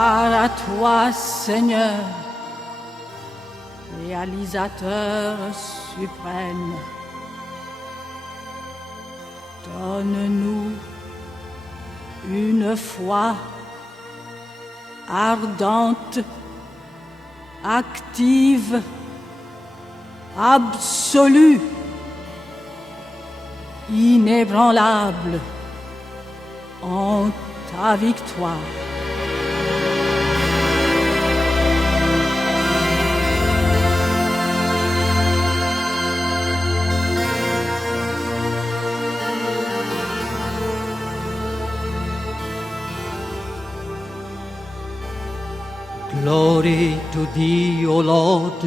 Gloire à toi, Seigneur, réalisateur suprême. Donne-nous une foi ardente, active, absolue, inébranlable en ta victoire. Glory to thee, O Lord,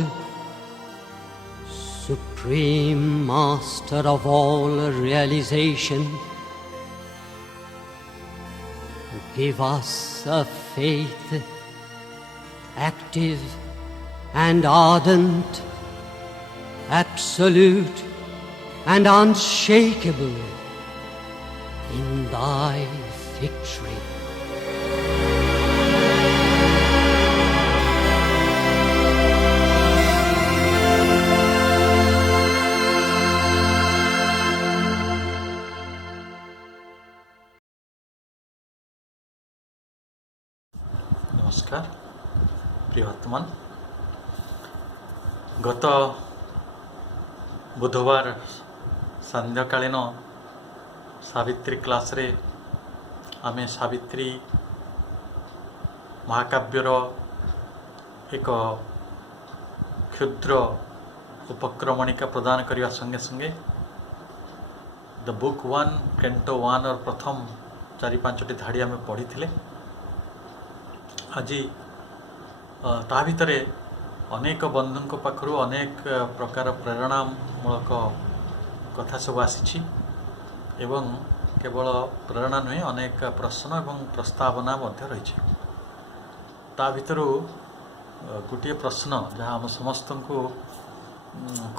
supreme master of all realization. Give us a faith active and ardent, absolute and unshakable in thy victory. नमस्कार प्रिय वर्तमान गत बुधवार सांध्यकालीन Savitri class रे आमे सावित्री महाकाव्यर एक क्षुद्र उपक्रमणिका प्रदान करने संगे संगे द बुक 1 कैंटो 1 और प्रथम 4-5 धाड़ी आम पढ़ी थिले। आज ता भितरे अनेक बंधुों पाखरु अनेक प्रकार प्रेरणामूलक कथा सब आसी एवं केवल प्रेरणा नुहे अनेक प्रश्न एवं प्रस्तावना मध्य रही। ता भितरु गोटे प्रश्न जहाँ आम समस्त को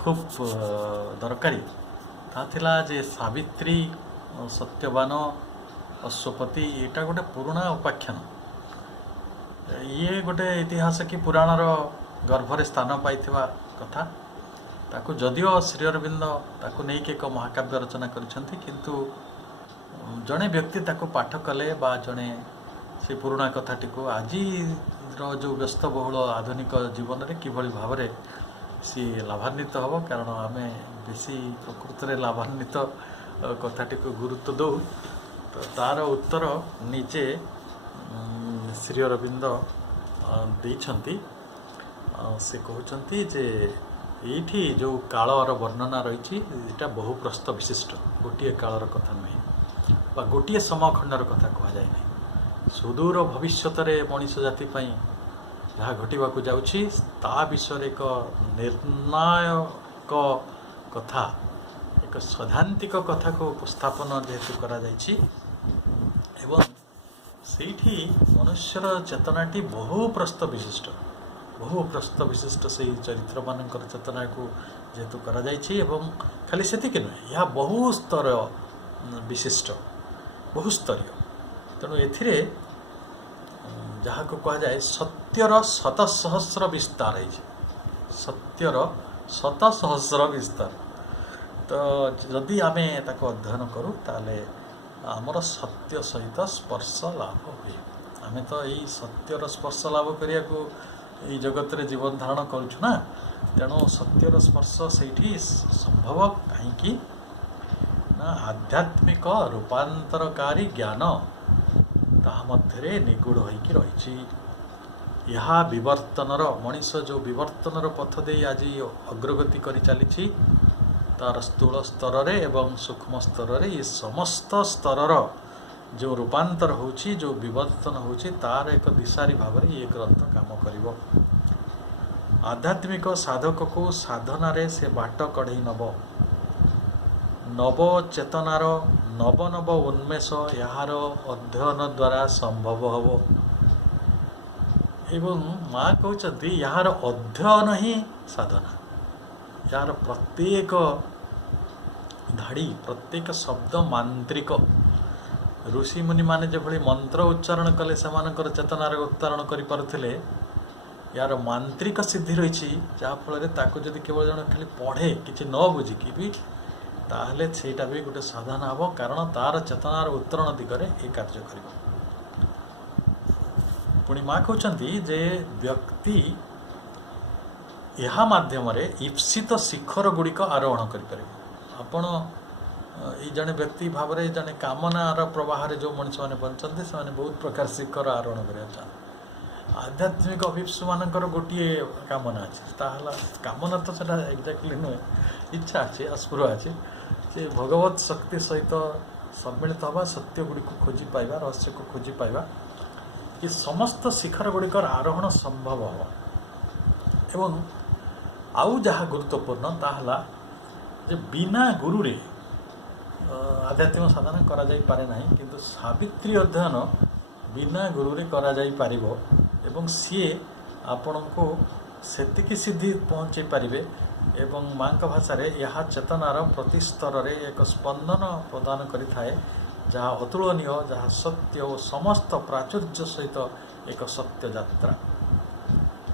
खूब दरकारी ता थिला जे सावित्री सत्यवान अश्वपति यहाँ गोटे पुराणा उपाख्यान। ये गोटे इतिहास कि पुराणर गर्भरे स्थान पाई कथा ताकू जदिओ श्री अरविंद ताकू नहीं कि एक महाकाव्य रचना करिसेंती किंतु जड़े व्यक्ति ताकू पाठ कले बा जड़े से पुराणा कथाटी को आज जो व्यस्तबहुल आधुनिक जीवन में किभली भाव में सी लाभान्वित हम कारण आम बेसी प्रकृत में लाभान्वित कथाटी को गुरुत्व दौ तो तार उत्तर निजे श्री अरविंद देइछंती। से कहते जे ये जो कालर वर्णना रही बहुप्रस्थ विशिष्ट गोटे कालर कथा नुहे गोटे समखंडर कथा कहुए ना सुदूर भविष्यत मनीष जाति जहाँ घटवाक जाऊँगी ता विषय एक निर्णायक कथा एक सैद्धांतिक कथा को उपस्थापन जेहेतु करा एवं सेठी मनुष्यर चेतनाटी बहुप्रस्थ विशिष्ट से चरित्र मानकर चेतना को जेहेतु करा एवं खाली से नुहे यह बहुस्तर विशिष्ट बहुस्तरीय तेणु ए जहाँ को कह जाए सत्यर शतसहस्र विस्तार है सत्यर शतसहस्र विस्तार तो जदि आम ताको अध्ययन करूँ ताले आमर सत्य सहित स्पर्श लाभ हुए आम तो यही सत्यर स्पर्श लाभ करने को ये जगत रे जीवन धारण करुँ ना तेणु सत्यर स्पर्श से संभव कहीं ना आध्यात्मिक रूपांतरकारी ज्ञान तामध्य निगूढ़ होइकी रही यह विवर्तनर मनीष जो विवर्तनर पथ दे आज अग्रगति कर चली तार स्थूल स्तर रे एवं सूक्ष्म स्तर रे ये समस्त स्तरर जो रूपांतर होची जो विवर्तन होची तार एक दिशारी भाव में ये ग्रंथ काम करिवो। आध्यात्मिक साधक को साधना रे से बाट कढ़ई नब नव चेतनार नव नव उन्मेष यार अध्ययन द्वारा संभव हबो एवं माँ कहते यार अध्ययन ही साधना यार प्रत्येक धाड़ी प्रत्येक शब्द मांत्रिक ऋषि मुनि माने जेभଳି मंत्र उच्चारण कले सेमानकर चेतनार उत्तरण करिपारुथिले यार मांत्रिक सिद्धि रही जहाँफल जदि केवल जन खाली पढ़े कि न बुझिकी भी ताहले सेटा भी गोटे साधन हम कारण तार चेतनार उत्तरण दिगरे ये कार्य कर पुणी माँ कहते जे व्यक्ति यह माध्यम ईप्सित शिखर गुड़िक आरोहण करें आपण ये जड़े व्यक्ति भाव में जड़े कामनार प्रवाह जो मनीष मैंने बंचते से बहुत प्रकार शिखर आरोहण कर आध्यात्मिक अभिप्सु मानकर गोटे कामना अच्छे कामना तो सेटा एक्जाक्टली नुहे इच्छा अच्छे स्पृह अच्छे जे भगवत शक्ति सहित सम्मिलित हवा सत्य गुड़ी को खोजी पाइबा रहस्य को खोजी पाइबा कि समस्त शिखर गुड़िकर आरोहण संभव हम एवं आउ जहाँ गुरुत्वपूर्ण ताहला जे बिना गुरु रे आध्यात्मिक साधना करा जाई पारे नहीं किंतु सावित्री अध्ययन बिना गुरु रे करा जाई पारिबो एवं सीए आपण को सेतिकी सिद्धि पहुँचे पारिबे एवं माँ भाषा रे यह चेतनार प्रति स्तर रे एक स्पंदन प्रदान करि थाए जहाँ अतुलनीय जहाँ सत्य और समस्त प्राचुर्य सहित एक सत्य यात्रा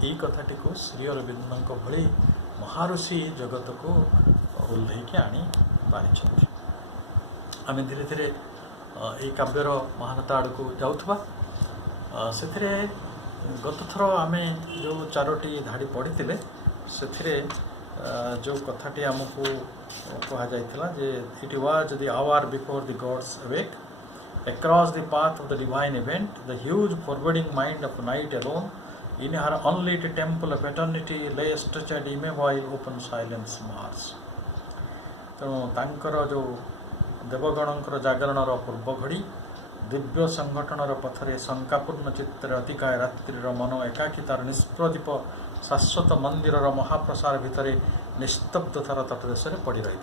यही कथाटी को श्री अरविंद भली महाऋषि जगत को ओह्लैकी आनी पारिछथि आमे धीरे धीरे ये काव्यर महानता आड़ को जाऊथबा से गत थर आमे जो चारोटी धाड़ी पढ़ी से जो कथाटी आमको कहा जाइथिला जे it was the hour before the gods awake across the path of the divine event the huge foreboding mind of night alone in her unlit temple of eternity lay stretched immobile open silence Mars तेणु तांकर जो देवगणंकर जागरणर पूर्व घड़ी दिव्य संगठनर पथरे शंकापूर्ण चित्र अतिकाय रात्रिर मन एकाकितार निष्प्रदीप शाश्वत मंदिरर महाप्रसार भितर निस्तब्धतार तटदेश पड़ी रही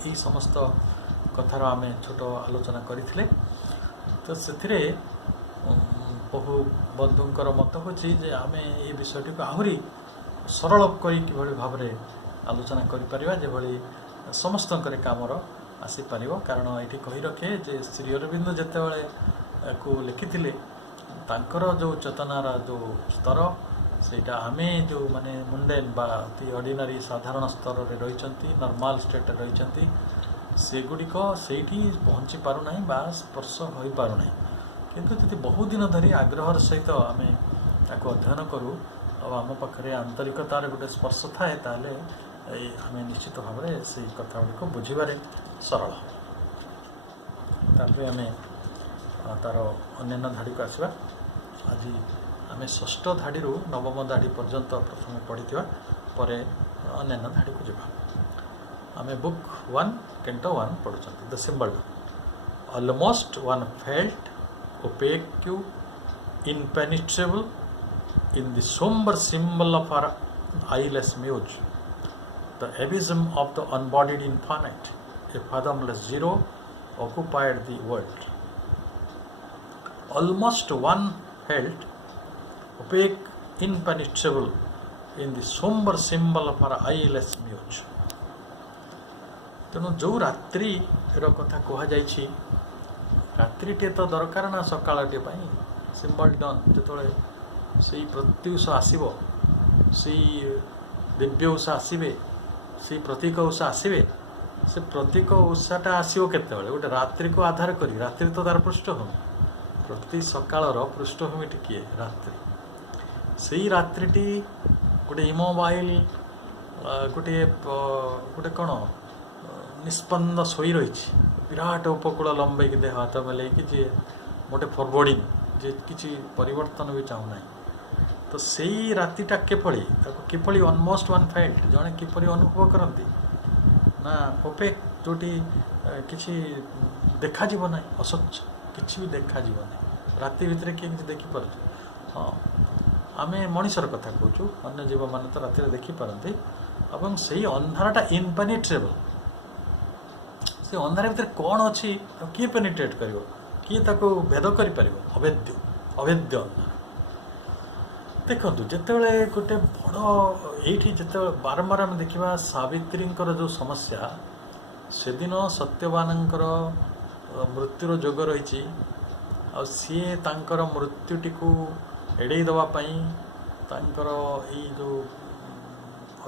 यही समस्त कथार आम छोट आलोचना करथिले तो से बहु बंधुंकर मत होची जे आमे ये विषयटी को आहरी सरल करी किभଳି भाबरे आलोचना करि परिबा जे भଳି समस्तंकर कामर आसी परिबो कारण एठी कहि रखे जे श्री अरविंद जेतेबेले को लिखिथिले तांकर जो चेतनार जो स्तर सेटा आमे जो माने मुंडेन बा अति ऑर्डिनरी साधारण स्तर रे रहिचंती नॉर्मल स्टेट रे रहिचंती सेगुडिक सेठी पहुंची पारु नाही बा स्पर्श होई पारु नाही किंतु यदि बहुत दिन धरी आग्रहर सहित आम अध्ययन करूँ और आम पाखे आंतरिकतार गोटे स्पर्श थाए ताले आम निश्चित भाव में से कथा गुड़िक बुझे सरल आम तार अन्य धाड़ी को आसवा आज आम षष्ठ धाड़ी नवम धाड़ी पर्यंत प्रथम पढ़ी पर अन्य धाड़ी को जावा आम बुक 1 कैंटो 1 पढ़ुं the symbol almost one felt opaque, impenetrable in the somber symbol of our eyeless muse, the abysm of the unbodied infinite, a fathomless zero occupied the world. Almost one felt opaque, impenetrable in the somber symbol of our eyeless muse. तेणु जो रात्रि कथा कहुई रात्रिटे तो दरकार ना सकाळटे symbol done जो से प्रत्युष आसब से दिव्य उषा आसवे से प्रतीक उषा आसवे से प्रतीक उषाटा आसो केत गोटे रात्रि को आधार करी रात्रि तो तार पृष्ठभूमि प्रति सकाळर पृष्ठभूमिटी किए रात्रि से रात्रिटी गोटे इमोबाइल गोटे गोटे कौन निष्पन्द शोई रही विराट उपकूल लंबे देह हाथ मेल जी गोटे फरवर्डिंग जे किसी परिवर्तन भी चाहूना तो से रातिटा केपड़ी किपड़ी ऑलमोस्ट वन फेल्ट जड़े किपरि अनुभव करती ना ओपेक जोटी किसी देखा ना असच्छ किसी भी देखा ना राति भितर किए किसी देखिपार हाँ आम मनीषर कथा कहूँ अन्य जीव मैंने तो राति देखिपारती और से अंधाराटा इनपेनिट्रेबल से अंधार भितर कौन अच्छी किए पेनिट्रेट कर किए भेद कर अभेद्य अभेद्य अंधार देखो जितेबाला गोटे बड़ ये जिते बारंबार आम देखा सावित्री जो समस्या से दिन सत्यवान ମୃତ୍ୟୁର ଯୋଗ ରହିଛି ଆଉ ସିଏ ତାଙ୍କର ମୃତ୍ୟୁଟିକୁ ଏଡ଼େଇ ଦେବା ପାଇଁ ତାଙ୍କର ଏଇ ଯେଉଁ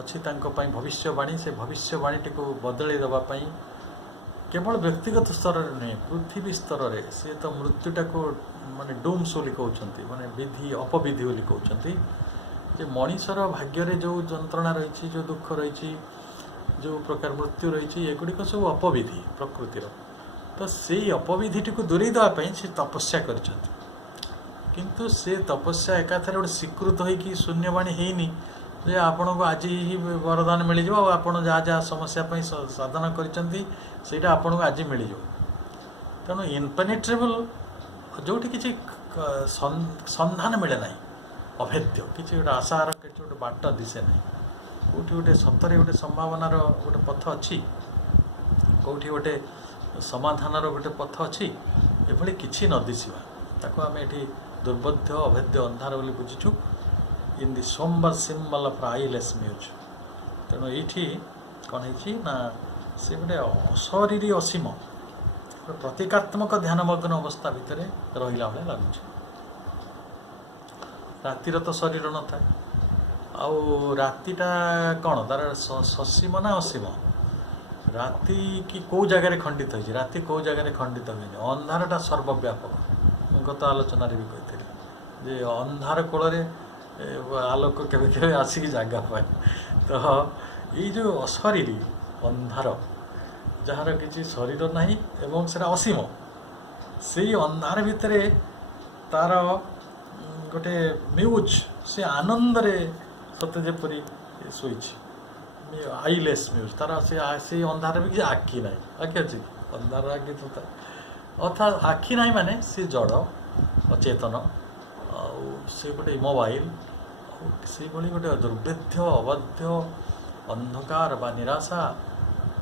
ଅଛି ତାଙ୍କ ପାଇଁ ଭବିଷ୍ୟବାଣୀ ସେ ଭବିଷ୍ୟବାଣୀଟିକୁ ବଦଳେଇ ଦେବା ପାଇଁ କେବଳ ବ୍ୟକ୍ତିଗତ ସ୍ତରରେ ନୁହେଁ ପୃଥିବୀ ସ୍ତରରେ ସେ ତ ମୃତ୍ୟୁଟାକୁ ମାନେ ଡୁମ୍ସ ବୋଲି କହୁଛନ୍ତି ମାନେ ବିଧି ଅପବିଧି ବୋଲି କହୁଛନ୍ତି ଯେ ମଣିଷର ଭାଗ୍ୟରେ ଯେଉଁ ଯନ୍ତ୍ରଣା ରହିଛି ଯେଉଁ ଦୁଃଖ ରହିଛି ଯେଉଁ ପ୍ରକାର ମୃତ୍ୟୁ ରହିଛି ଏଗୁଡ଼ିକ ସବୁ ଅପବିଧି ପ୍ରକୃତିର ତ ସେଇ ଅପବିଧିଟିକୁ ଦୂରେଇ ଦେବା ପାଇଁ ସେ ତପସ୍ୟା କରିଛନ୍ତି କିନ୍ତୁ ସେ ତପସ୍ୟା ଏକାଥରେ ଗୋଟେ ସ୍ୱୀକୃତ ହୋଇକି ଶୂନ୍ୟବାଣୀ ହେଇନି ଯେ ଆପଣଙ୍କୁ ଆଜି ହିଁ ବରଦାନ ମିଳିଯିବ ଆଉ ଆପଣ ଯାହା ଯାହା ସମସ୍ୟା ପାଇଁ ସାଧନ କରିଛନ୍ତି ସେଇଟା ଆପଣଙ୍କୁ ଆଜି ମିଳିଯିବ ତେଣୁ ଇନପେନିଟ୍ରେବଲ୍ ଯେଉଁଠି କିଛି ସନ୍ଧାନ ମିଳେ ନାହିଁ ଅଭେଦ୍ୟ କିଛି ଗୋଟେ ଆଶାର କିଛି ଗୋଟେ ବାଟ ଦିଶେ ନାହିଁ କେଉଁଠି ଗୋଟେ ସତରେ ଗୋଟେ ସମ୍ଭାବନାର ଗୋଟେ ପଥ ଅଛି କେଉଁଠି ଗୋଟେ ସମାଧାନର ଗୋଟେ ପଥ ଅଛି ଏଭଳି କିଛି ନ ଦିଶିବା ତାକୁ ଆମେ ଏଠି ଦୁର୍ବୋଧ୍ୟ ଅଭେଦ୍ୟ ଅନ୍ଧାର ବୋଲି ବୁଝିଛୁ in the somber symbol of eyeless muse ତେଣୁ ଏଇଠି କ'ଣ ହେଇଛି ନା ସେ ଗୋଟେ ଅଶରୀରୀ ଅସୀମ ଗୋଟେ ପ୍ରତୀକାତ୍ମକ ଧ୍ୟାନମଗ୍ନ ଅବସ୍ଥା ଭିତରେ ରହିଲା ଭଳିଆ ଲାଗୁଛି ରାତିର ତ ଶରୀର ନଥାଏ ଆଉ ରାତିଟା କ'ଣ ତାର ସସୀମ ନା ଅସୀମ ରାତି କି କେଉଁ ଜାଗାରେ ଖଣ୍ଡିତ ହେଇଛି ରାତି କେଉଁ ଜାଗାରେ ଖଣ୍ଡିତ ହେଇନି ଅନ୍ଧାରଟା ସର୍ବବ୍ୟାପକ ମୁଁ ଗତ ଆଲୋଚନାରେ ବି କହିଥିଲି ଯେ ଅନ୍ଧାର କୋଳରେ ଆଲୋକ କେବେ କେବେ ଆସିକି ଜାଗା ପାଏ ତ ଏଇ ଯେଉଁ ଅଶରୀରୀ ଅନ୍ଧାର ଯାହାର କିଛି ଶରୀର ନାହିଁ ଏବଂ ସେଟା ଅସୀମ ସେଇ ଅନ୍ଧାର ଭିତରେ ତାର ଗୋଟେ ମ୍ୟୁଜ୍ ସେ ଆନନ୍ଦରେ ସତେ ଯେପରି ଶୋଇଛି ଆଇଲେସ୍ ମ୍ୟୁଜ୍ ତାର ସେଇ ଅନ୍ଧାରରେ ବି କିଛି ଆଖି ନାହିଁ ଆଖି ଅଛି ଅନ୍ଧାର ଆଖି ତ ଅର୍ଥାତ୍ ଆଖି ନାହିଁ ମାନେ ସେ ଜଡ଼ ଅଚେତନ ଆଉ ସେ ଗୋଟେ ଇମୋବାଇଲ୍ ଆଉ ସେଇଭଳି ଗୋଟେ ଦୁର୍ଭେଦ୍ୟ ଅବାଧ୍ୟ ଅନ୍ଧକାର ବା ନିରାଶା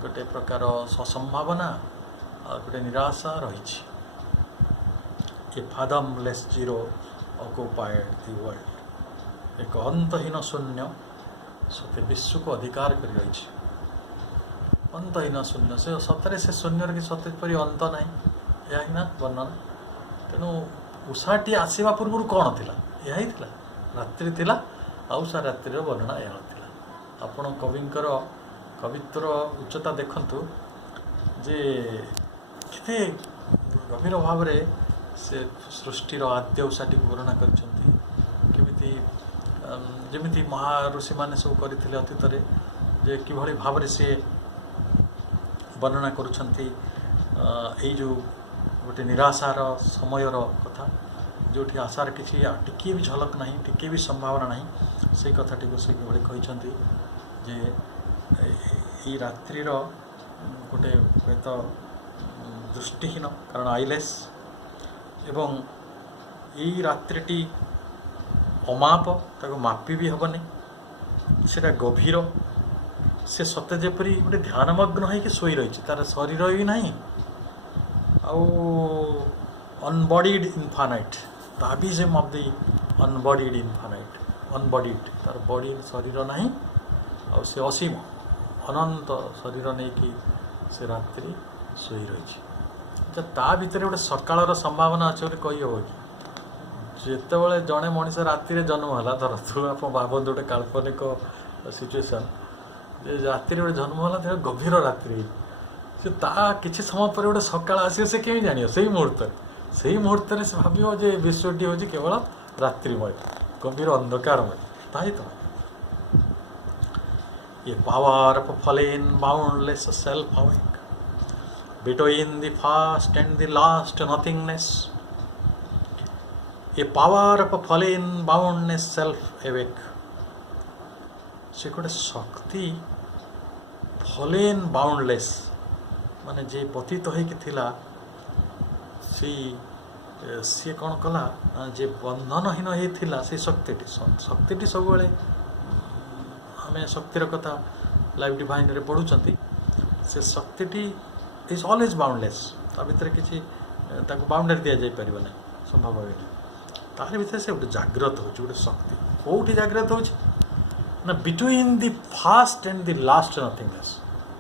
ଗୋଟେ ପ୍ରକାର ସସମ୍ଭାବନା ଆଉ ଗୋଟେ ନିରାଶା ରହିଛି ଏ ଫାଦମଲେସ୍ ଜିରୋ ଅକୁପାଏଡ୍ ଦି ୱାର୍ଲ୍ଡ ଏକ ଅନ୍ତହୀନ ଶୂନ୍ୟ ସତେ ବିଶ୍ୱକୁ ଅଧିକାର କରି ରହିଛି ଅନ୍ତହୀନ ଶୂନ୍ୟ ସେ ସତରେ ସେ ଶୂନ୍ୟର କି ସତେ ପରି ଅନ୍ତ ନାହିଁ ଏହା ହିଁ ନା ବର୍ଣ୍ଣନା ତେଣୁ ଉଷାଟି ଆସିବା ପୂର୍ବରୁ କ'ଣ ଥିଲା ଏହା ହିଁ ଥିଲା ରାତ୍ରି ଥିଲା ଆଉ ଉଷା ରାତ୍ରିର ବର୍ଣ୍ଣନା ଏହା ଥିଲା ଆପଣ କବିଙ୍କର କବିତ୍ୱର ଉଚ୍ଚତା ଦେଖନ୍ତୁ ଯେ କେତେ ଗଭୀର ଭାବରେ ସେ ସୃଷ୍ଟିର ଆଦ୍ୟ ଉଷାଟିକୁ ବର୍ଣ୍ଣନା କରିଛନ୍ତି କେମିତି ଯେମିତି ମହାଋଷିମାନେ ସବୁ କରିଥିଲେ ଅତୀତରେ ଯେ କିଭଳି ଭାବରେ ସେ ବର୍ଣ୍ଣନା କରୁଛନ୍ତି ଏଇ ଯେଉଁ ଗୋଟେ ନିରାଶାର ସମୟର କଥା ଯେଉଁଠି ଆଶାର କିଛି ଟିକିଏ ବି ଝଲକ ନାହିଁ ଟିକିଏ ବି ସମ୍ଭାବନା ନାହିଁ ସେଇ କଥାଟିକୁ ସେ କିଭଳି କହିଛନ୍ତି ଯେ ଏଇ ରାତ୍ରିର ଗୋଟେ ହୁଏତ ଦୃଷ୍ଟିହୀନ କାରଣ ଆଇଲେସ୍ ଏବଂ ଏଇ ରାତ୍ରିଟି ଅମାପ ତାକୁ ମାପି ବି ହେବନି ସେଇଟା ଗଭୀର ସେ ସତେ ଯେପରି ଗୋଟେ ଧ୍ୟାନମଗ୍ନ ହେଇକି ଶୋଇ ରହିଛି ତାର ଶରୀର ବି ନାହିଁ ଆଉ ଅନବଡିଡ୍ ଇନଫାନାଇଟ୍ ତାବିଜମ୍ ଅଫ୍ ଦି ଅନବଡିଡ୍ ଇନଫାନାଇଟ୍ ଅନବଡିଡ୍ ତାର ବଡି ଶରୀର ନାହିଁ ଆଉ ସେ ଅସୀମ ଅନନ୍ତ ଶରୀର ନେଇକି ସେ ରାତ୍ରି ଶୋଇ ରହିଛି ତା ଭିତରେ ଗୋଟେ ସକାଳର ସମ୍ଭାବନା ଅଛି ବୋଲି କହିହେବ କି ଯେତେବେଳେ ଜଣେ ମଣିଷ ରାତିରେ ଜନ୍ମ ହେଲା ଧରନ୍ତୁ ଆପଣ ଭାବନ୍ତୁ ଗୋଟେ କାଳ୍ପନିକ ସିଚୁଏସନ୍ ଯେ ରାତିରେ ଗୋଟେ ଜନ୍ମ ହେଲା ତେବେ ଗଭୀର ରାତ୍ରି ସେ ତା କିଛି ସମୟ ପରେ ଗୋଟେ ସକାଳ ଆସିବ ସେ କେମିତି ଜାଣିବ ସେଇ ମୁହୂର୍ତ୍ତରେ ସେ ଭାବିବ ଯେ ବିଶ୍ୱଟି ହେଉଛି କେବଳ ରାତ୍ରିମୟ ଗଭୀର ଅନ୍ଧକାରମୟ ତାହି ତ a power of fallen boundless self awake between the first and the last nothingness, a power of a fallen boundless self awake. से गोटे शक्ति फलेन बाउंडलेस माने जे पतित होइकि थिला सी कौन कला जे बंधनहीन हे थिला से शक्तिटी सब बेले आम शक्तिर कथा लाइफ डिवाइन रे पढ़ुचंती से शक्तिटी इज ऑलवेज बाउंडलेस ता भितर किसी ताको बाउंडरी दिया जाय परिबो नै संभव होय तार भितर से गोटे जागृत हो गोटे शक्ति कोठी जागृत हो ना between the first and the last nothingness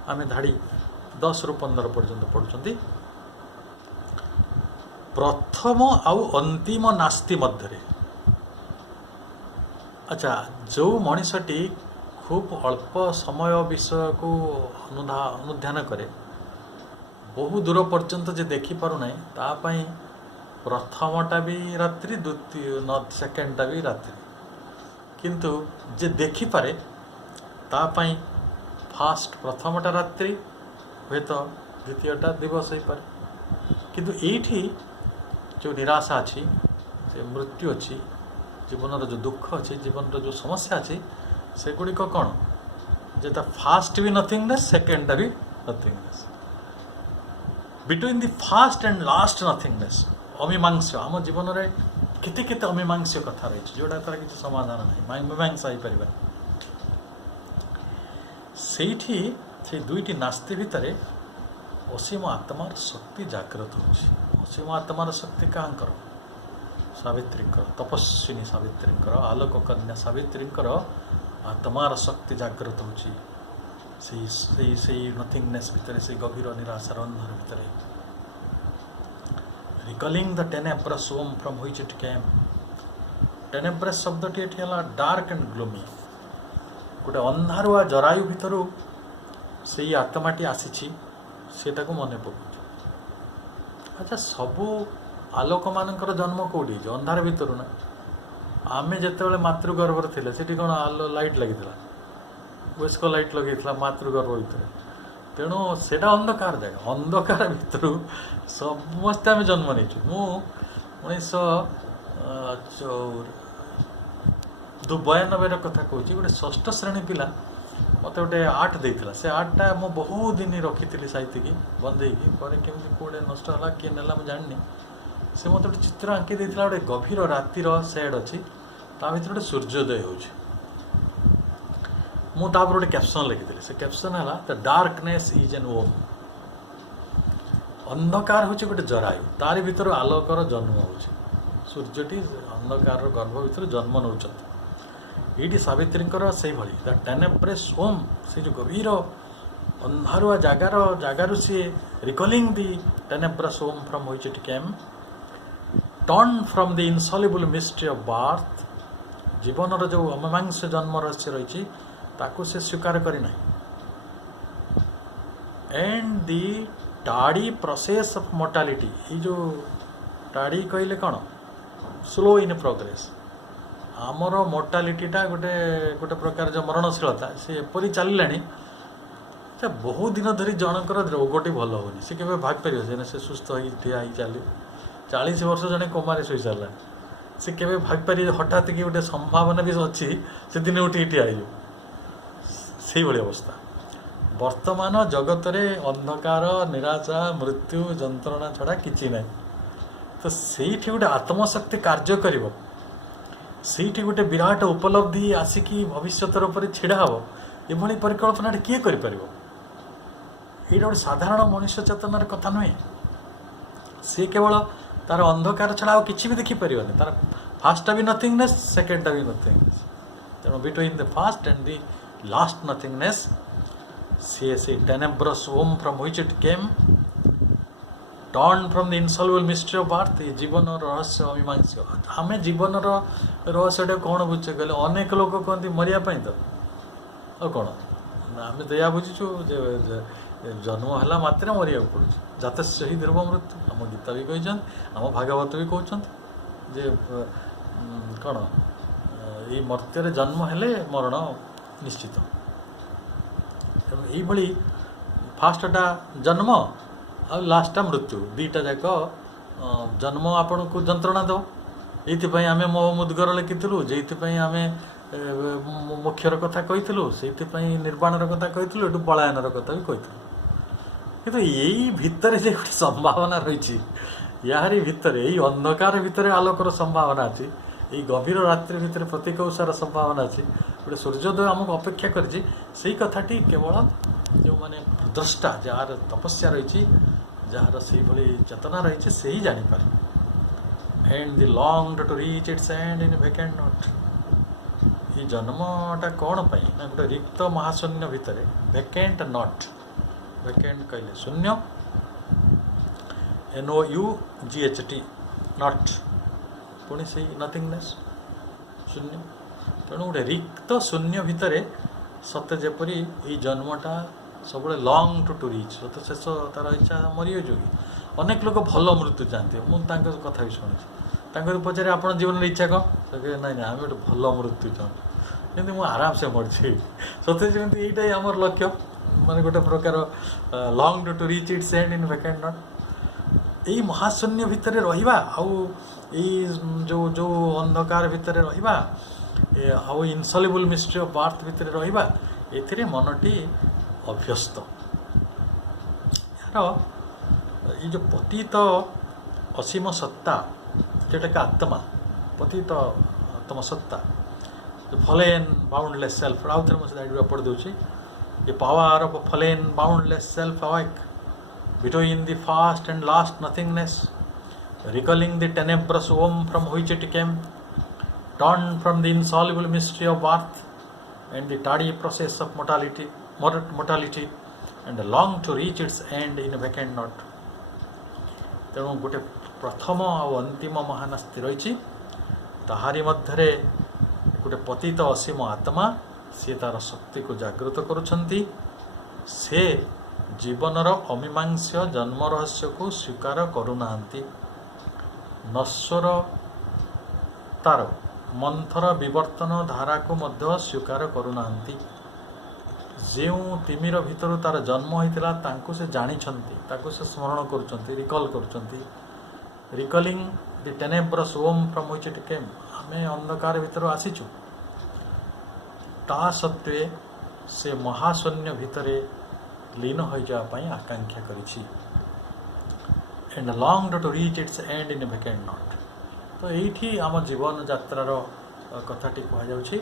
आम धाड़ी 10 ରୁ 15 पर्यंत पढ़ुचंती प्रथम आउ अंतिम नास्ति मध्य। अच्छा, जो मनीषटी खूब अल्प समय विषय को अनुध्यान करे बहु दूर पर्यंत जे देखी पारु नाही तापाई प्रथमटा भी रात्रि द्वितीय सेकेंडटा भी रात्रि, किंतु जे देखी पारे तापाई फास्ट प्रथमटा रात्रि हुए तो द्वितीयटा दिवस हो पारे। किंतु एठी जो निराशा अच्छी से मृत्यु अच्छी जीवन जो दुख अच्छी जीवन जो समस्या अच्छी से गुड़िक कौन जे फास्ट भी नथिंगनेस सेकेंडटा भी nothingness between the first and last nothingness अमीमांस्य आम जीवन में केते केते अमीमांस्य कथा रही जोटा तार किसी समाधान ना मीमांसा हो पार से दुईटी नास्ति भितर असीम आत्मार शक्ति जागृत हो। असीम आत्मार शक्ति कहाँकर सावित्री तपस्विनी सावित्री आलोक कन्या सावित्री आत्मार शक्ति जागृत हो नथिंगनेस भितर से गभीर निराशार अंधार भितर recalling the tenebrous womb from which it came. Tenebrous शब्दटी एठी हला डार्क एंड ग्लोमी गोटे अंधारुआ जरायु भितर से आत्माटी आसी सेटा को मन पकड़। अच्छा, सबू आलोक मानकर जन्म कौटी अंधार भितर ना आमे जिते मातृगर्भर थे सेठी कौन आलो लाइट लगी वयस्क लाइट लगे मातृगर्भ भितर तेणु सेटा अंधकार जगह अंधकार भितर समस्ते आम जन्म नहीं। मु 1992 कथा कहूँ गोटे षष्ठ श्रेणी पिला मत गोटे आर्ट देता से आर्टा मु बहुत दिन रखी साइतिकी बंधेकी केमी कौटे नष्ट है किए ना मुझे जानी से मत गोटे चित्र आंकी देता गोटे गभीर रातिर सेड अच्छी ता भर गोटे सूर्योदय हो गोटे कैप्शन लिखी से कैप्शन है द डार्कनेस इज एन ओम। अंधकार हूँ गोटे जरायु तार भीतर आलोकर जन्म हो सूर्यटी अंधकार गर्भ भीतर जन्म नौ ये सावित्री से भाई द टेनेब्रस ओम से जो गभीर अंधारुआ जगार सी recalling the tenebrous womb from which it came turn from the insoluble mystery of birth. जीवन जो अमीमांस जन्म रहस्य रही ताकू से स्वीकार करना एंड दि टाड़ी प्रोसेस ऑफ मोर्टालिटी ये जो टाड़ी कहले कौन स्लो इन प्रोग्रेस आमर मोर्टालिटीटा गोटे गोटे प्रकार जो मरणशीलता सी एपरी चलला बहुत दिन धरी जनकर रोगटी भल होनी सी के भापार से सुस्थ हो ठिया चल 40 वर्ष जड़े कोमारे शुई सारा सी के भापार हठात कि गोटे संभावना भी अच्छी से दिन उठी ठिया से भाई अवस्था वर्तमान जगत रे अंधकार निराशा मृत्यु जंत्रणा छड़ा किसी ना तो सेठी गोटे आत्मशक्ति कार्य कर ସେଇଠି गोटे विराट उपलब्धि आसिकी भविष्य उपर छिड़ा हम ये परिकल्पना किए कर ये गोटे साधारण मनुष्य चेतनार कथा नुहे सी केवल तार अंधकार छड़ा कि भी देखिपर तार फास्टा भी नथिंगनेस सेकेंडटा भी नथिंगनेस तेणु between the first and the last nothingness सी tenebrous womb from which it came turn from the insoluble mystery of birth. ये जीवन रहस्य अमीमांस्य आम जीवन रहस्य कौन बुझे कहले अनेक लोग कहते मरियापाई तो और कौन आम तो या बुझीचु जन्म है मात्र मरिया पड़ू जातस्य ही ध्रुव मृत्यु आम गीता भी कहते आम भागवत भी कहते जे कौन ये मर्त्य जन्म हेले मरण निश्चित तेणु ये फास्टा जन्म आ लास्टा मृत्यु दीटा जाक जन्म आपण को जंत्रणा दो ये आम मो मुद्गर लिखिलु जे आम मोक्षर कथा कहीलु से निर्वाणर कथा कहीलु एटू पलायनर कथा भी कहीलु किंतु यही भितर जे गोटे संभावना रही यारी भितर यही अंधकार भितर आलोकर संभावना अच्छी ये गभीर रात्रि भितर प्रतीकौषार संभावना अच्छी गोटे सूर्योदय आमको अपेक्षा कर कथाटी केवल जो माने द्रष्टा जार तपस्या रही जार से भाई चेतना रही से ही जानीपारे and the long to reach its end in vacant nought. ये जन्मटा कौन पाई ना गोटे रिक्त महाशून्य भितर वेकेंट नॉट वेकेंट कहले शून्य NOUGHT नट पुणी से नथिंगनेस शून्य तेणु गोटे रिक्त शून्य भितर सत्य जेपरी ये जन्मटा सब लंग टू रीच सत शेष तार इच्छा मरी कि अनेक लोक भल मृत्यु चाहते मुझे कथा भी शुणी पचारे आप जीवन इच्छा कौन ना ना आम गोटे भल मृत्यु चाहूँ जमी मुझे आराम से मरছি सत्य जमी यही आमर लक्ष्य माने गोटे प्रकार long to reach its end in vacant nought यही महाशून्य भितर रहिबा जो जो अंधकार भितर रहिबा आउ इनसल्युबल मिस्ट्री ऑफ बार्थ भितर रहिबा एथिरे मनटी अभ्यस्त यार ये जो पतित असीम सत्ता जोटा कि आत्मा पतित आत्म सत्ता जो फलेन बाउंडलेस सेल्फ आउ थे मुझे पढ़ दूसरी ये power of fallen boundless self awake between the first and last nothingness, recalling the tenebrous womb from which it came, torn from the insoluble mystery of birth and the tardy process of mortality, and long to reach its end in a vacant not. तेणु गोटे प्रथम और अंतिम महानास्ति रही ताहारी मध्य गोटे पतित असीम आत्मा सी तार शक्ति को जागृत करुछंती से जीवनर अमीमांस्य जन्म रहस्य को स्वीकार करूना नश्वर तार मंथर विवर्तन धारा को मध्य स्वीकार करूना जो तिमिर भितर तार जन्म होता तांको से जानी ताको से स्मरण करुँच रिकल करुँच recalling the tenebrous womb from which it came आमे अंधकार भितर आसीचु ता सत्वे से महाशून्य भितरे लीन हो जावाई आकांक्षा करिछि and long to reach its end in vacant nought तो यही आम जीवन यात्रार कथाटी कहुच्छी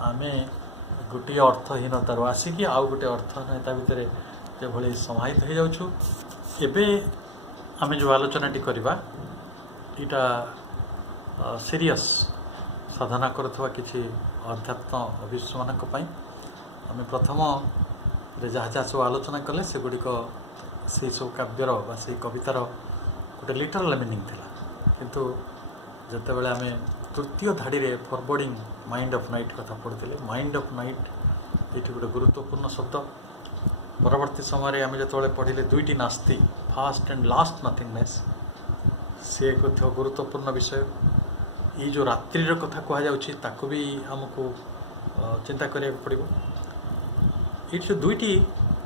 आम गोटे अर्थहीनतार आसिकी आउ गोटे अर्थहीनता भितर जो भाई समाहित हो जाऊँ एवं आम जो आलोचनाटी करवा यहाँ सीरियस साधना करुवा किसी अध्यात्म अभिष्ट मानी आम प्रथम जहाँ जहाँ सब आलोचना कले से गुड़िक से सब काव्यर से कवितार गोटे लिटरल मीनिंग थिला किंतु जते बेले आम तृतीय धाड़ी रे फॉरवर्डिंग माइंड ऑफ नाइट कथा पढ़ुते माइंड ऑफ नाइट ये गोटे गुरुत्वपूर्ण शब्द परवर्ती समय आम जो पढ़िले दुईटी नास्ति फास्ट एंड लास्ट नथिंगनेस सी एक गुरुत्वपूर्ण विषय ये जो रात्रि कथा कहुच्छी ताको भी आमको चिंता करिया पड़ो ये जो दुईटी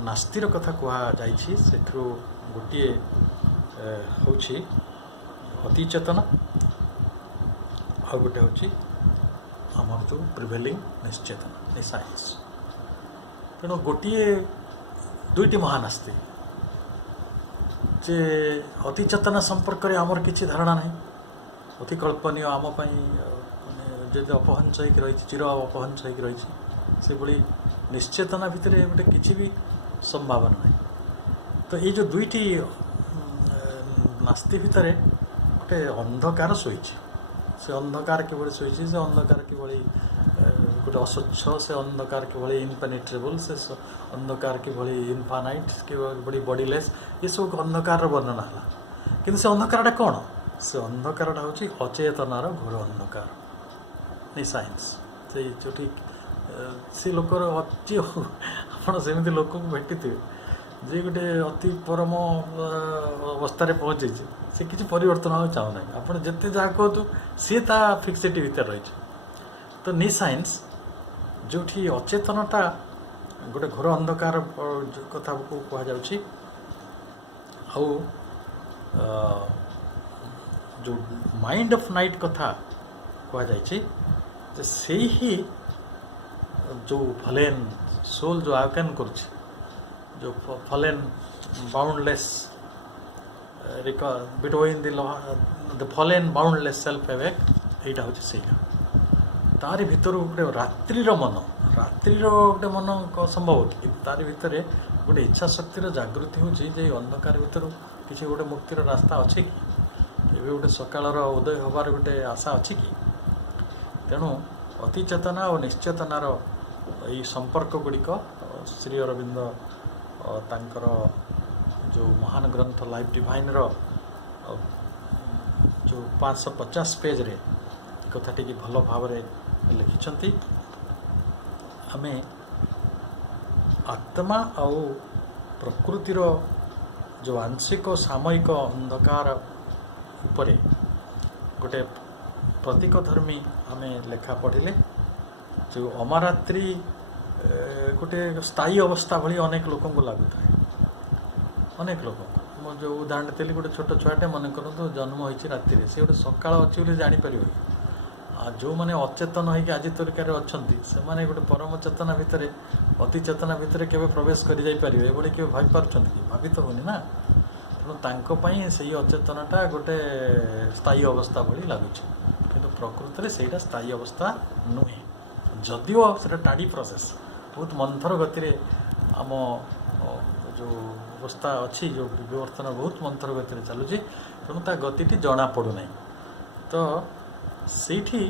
नास्तिर कथा कहुई से गोटे हूँ अति चेतन आ गोटे हूँ आमर जो प्रिभेलिंग निश्चेतन निसाइंस तेणु गोटे दुईटी महानास्ति जे अति चेतना संपर्क में आमर किसी धारणा ना अति कल्पनीय आम जो अपहंस हो रही चिर अपहंस हो रही से भाई निश्चेतना भितर गोटे किसी भी संभावना नहीं तो ये जो दुईटी नास्ति भितर गोटे अंधकार शोई से अंधकार किभली शोई से अंधकार किभली गोटे अस्वच्छ से अंधकार किभली इनपेनिट्रेबल से अंधकार किभली इनफानाइट किभली बॉडीलेस ये सब अंधकार वर्णना है कि से अंधकारटा कौन से अंधकारटा हूँ अचेतनार घोर अंधकार नहीं साइंस से जो से लोकर अति आप सेमती लोक को भेटी थे जे गोटे अति परम अवस्था पहुँचे से किसी परिवर्तन आ चाहूना आप जिते जहाँ कहतु सी ता फिक्सिटी भितर रही तो नि साइंस जो अचेतनता गोटे घोर अंधकार कथा को कहुच्छी जो माइंड ऑफ नाइट कथा कहुई से ही जो फलेन सोल जो आवेकन कर जो fallen boundless between the fallen boundless self awake यहाँ हूँ से तारी भितर गोटे रात्रिर मन गोटे मन संभव कि तारी भितर गोटे इच्छा शक्तिर जागृति हूँ अंधकार भितर किसी गोटे मुक्तिर रास्ता अच्छे कि ये गोटे सकाळर उदय हबार गोटे आशा अच्छी कि तेणु अति चेतना और निश्चेतनार यही संपर्क गुड़िक श्री अरविंद तांकर जो महान ग्रंथ लाइफ डिवाइन जो 550 पेज्रे कथाटी की भल भाव लिखिं आम आत्मा आउ प्रकृतिर जो आंशिक सामयिक अंधकार उपरे गोटे प्रतीक धर्मी आम लेखा पढ़िले जो अमरात्रि गोटे स्थायी अवस्था भली अनेक लोक लगुता है अनेक लोक जो उदाहरण देली गोटे छोट छुआटे मन करूँ जन्म होती राति से गोटे सकाल अच्छी जापर जो मैंने अचेतन होगी आज तरीकार अच्छा से गोटे परम चेतना भितर अति चेतना भितर केवे प्रवेश कर जापारे ये केवे भाई कि भावी तो होनी ना तेणु से अचेतनटा गोटे स्थायी अवस्था भली लगुच कि प्रकृत में से स्थायी अवस्था नुहे जदिओ से टाड़ी प्रोसेस बहुत मंथर गति आम जो अवस्था अच्छी जो विवर्तन बहुत मंथर गति चलुची तेणु ता गति जना पड़ूना तो सेठी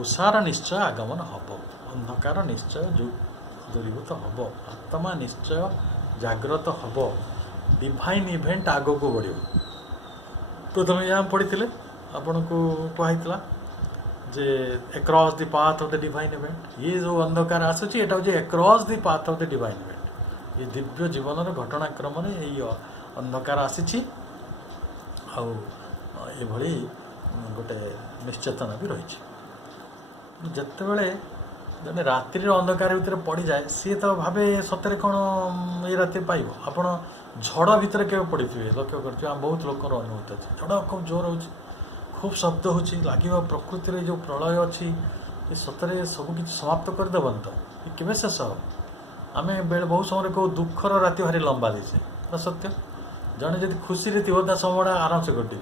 उषार निश्चय आगमन हम अंधकार निश्चय दूरीभूत हम आत्मा निश्चय जाग्रत हम डिवाइन इवेंट आग को बढ़ प्रथम यहाँ पढ़ी आपन को कहला जे across the path of the divine event ये जो अंधकार आसूची एटा हो across the path of the divine event ये दिव्य जीवन घटनाक्रम ये अंधकार आसी आभली गोटे निश्चेतना भी रही जिते बड़े जने रात्रि अंधकार भितर पड़ जाए सी तो भावे सतरे कौन ये राति पाइब आपण झड़ भितर के पड़ी थे लक्ष्य कर बहुत लोकर अनुभूत अच्छे झड़ खूब जोर हो खूब शब्द हो लगे प्रकृति जो प्रलय अच्छी ये सतरे सबकि समाप्त करदेवन तो ये केवे शेष हो आम बेले बहुत समय कहू दुखर राति भारी लंबा देचे सत्य जड़े जब खुशी थोड़ा समय आराम से कटे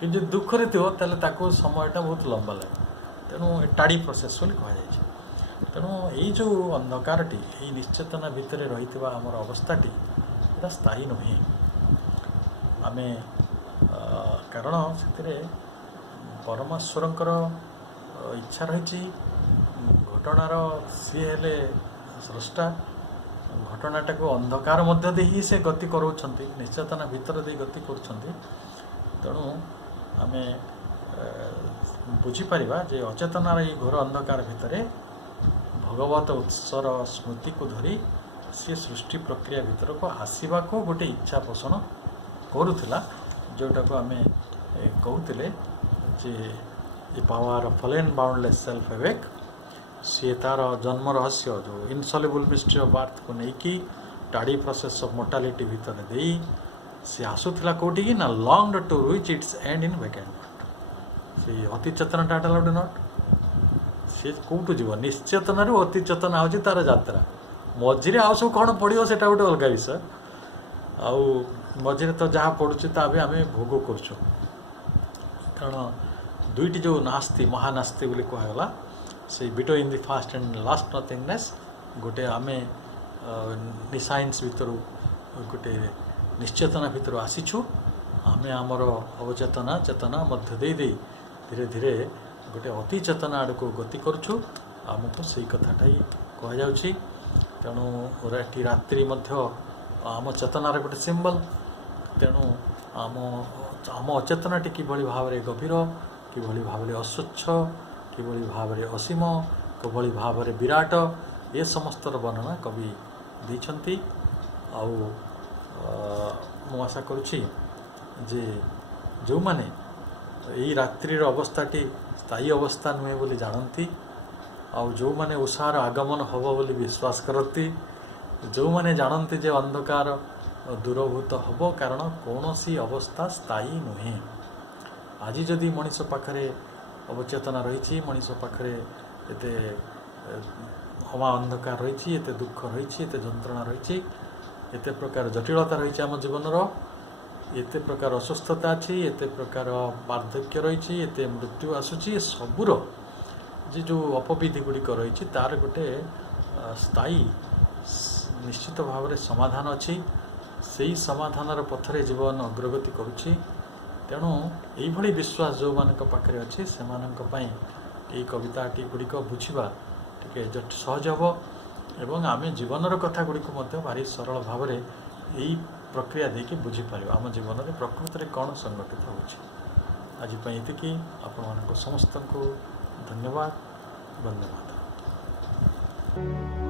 कि जो दुखरे थो समयटा बहुत लंबा लगे तेणु टाड़ी प्रोसेस बोली कहुई तेणु यही जो अंधकारटी ये निश्चेतना भितर रही आमर अवस्थाटी यहाँ स्थायी नुहे आम कारण से परमेश्वरंकर इच्छा रही घटनार सी हेले स्रष्टा घटनाटा को अंधकार मध्य दे ही से गति कराउछंती निश्चेतना भितर दे गति करुछंती तेणु आम बुझीपर जे अचेतनार ये घोर अंधकार भितर भगवत उत्सर स्मृति को धरी सी सृष्टि प्रक्रिया भितर को आसवा को गोटे इच्छा पोषण करुला जोटा को आम कहते जे ये power of fallen boundless self awake सी तार जन्म रहस्य जो इनसल्युबल मिस्ट्री ऑफ बर्थ को लेकिन टाड़ी प्रोसेस ऑफ मोर्टालिटी भितर दे सी आसूला कौटी की ना long to reach its end in vacant से अति चेतना टाटा लाउड नट सी कौटू जीव निश्चेतन अति चेतना हूँ तार यात्रा मझे आउ सब कौन पड़ो से गोटे अलग विषय आउ मझे तो जहाँ पड़ुचे भी आम भोग कर कारण दुईटी जो नास्ती महानास्ती बोली कहगला से between the first and last nothingness गोटे आम साइंस भितर गोटे निश्चेतना भितर आसीचु आम आमर अवचेतना चेतना मध्य दे धीरे धीरे गोटे अति चेतना आड़ को गति करुछु आमको से कथाटा ही कहुच्छी तेणु रात्रि आम चेतनार गोटे सिंबल तेणु आम अचेतनाटी किभली भाव में गभीर किभली भाव में अस्वच्छ किभली भाव में असीम किभली भाव में विराट ये समस्तर वर्णना कवि देइछंती मु आशा करुछि जे जो माने यही रात्रिर अवस्थाटी स्थायी अवस्था नुहे बोली जानती आउ जो माने उषार आगमन हब बोली विश्वास करती जो माने जानती जे अंधकार दूरभूत हब कारण कौनसी अवस्था स्थायी नुहे आज जदि मनीष पाखरे अवचेतना रही मनीष पाखरे एते हवा अंधकार रही एते दुख रही एते जंत्रणा रही एते प्रकार जटिलता रही आम जीवन एते प्रकार अस्वस्थता अच्छी एते प्रकार वार्धक्य रही एते मृत्यु आसूची सबूर जे जो अपविधि गुड़िक रही तार गोटे स्थायी निश्चित भाव में समाधान अच्छी से ही समाधानर पथरे जीवन अग्रगति करुच्ची तेणु यही विश्वास जो मान पाखे अच्छे से यही कविताटी गुड़िक बुझा टे सहज हम एवं आम जीवनर कथा गुड़िक भारी सरल भाव में यही प्रक्रिया देकी बुझीपर आम जीवन में प्रकृति में कौन संगठित होची। आज ये आपण समस्त को धन्यवाद। वंदे मातरम।